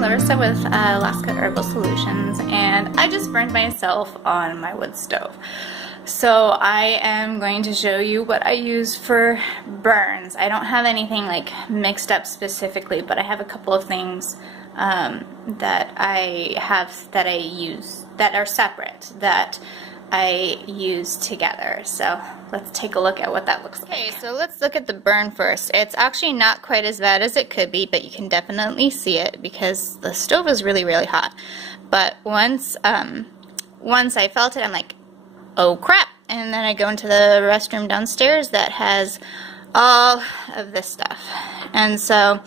Larissa with Alaskan Herbal Solutions, and I just burned myself on my wood stove. So I am going to show you what I use for burns. I don't have anything like mixed up specifically, but I have a couple of things that I use that are separate that I use together. So let's take a look at what that looks like. Okay, so let's look at the burn first. It's actually not quite as bad as it could be, but you can definitely see it because the stove is really, really hot. But once I felt it, I'm like, oh crap! And then I go into the restroom downstairs that has all of this stuff. And so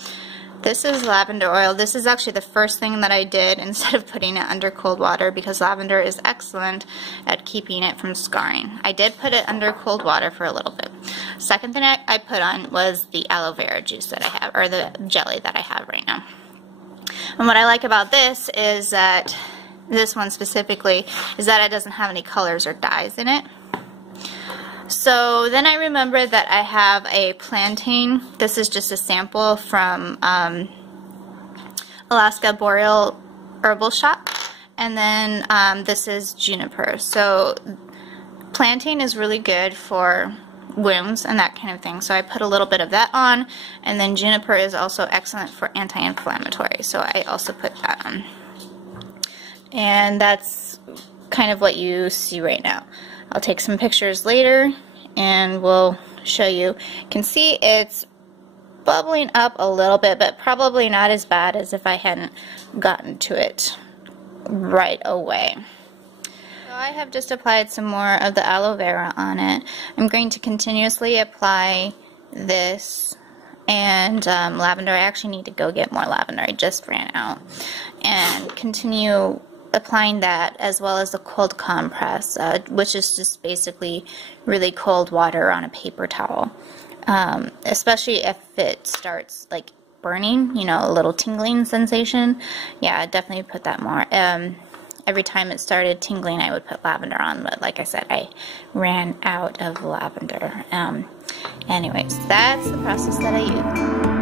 this is lavender oil. This is actually the first thing that I did instead of putting it under cold water because lavender is excellent at keeping it from scarring. I did put it under cold water for a little bit. Second thing I put on was the aloe vera juice that I have, or the jelly that I have right now. And what I like about this is that, this one specifically, is that it doesn't have any colors or dyes in it. So then I remember that I have a plantain. This is just a sample from Alaska Boreal Herbal Shop. And then this is juniper. So plantain is really good for wounds and that kind of thing. So I put a little bit of that on. And then juniper is also excellent for anti-inflammatory. So I also put that on. And that's kind of what you see right now. I'll take some pictures later and we'll show you. You can see it's bubbling up a little bit, but probably not as bad as if I hadn't gotten to it right away. So I have just applied some more of the aloe vera on it. I'm going to continuously apply this and lavender. I actually need to go get more lavender. I just ran out. And continue applying that, as well as the cold compress, which is just basically really cold water on a paper towel. Especially if it starts like burning, you know, a little tingling sensation. Yeah, definitely put that more. Every time it started tingling, I would put lavender on, but like I said, I ran out of lavender. Anyways, that's the process that I use.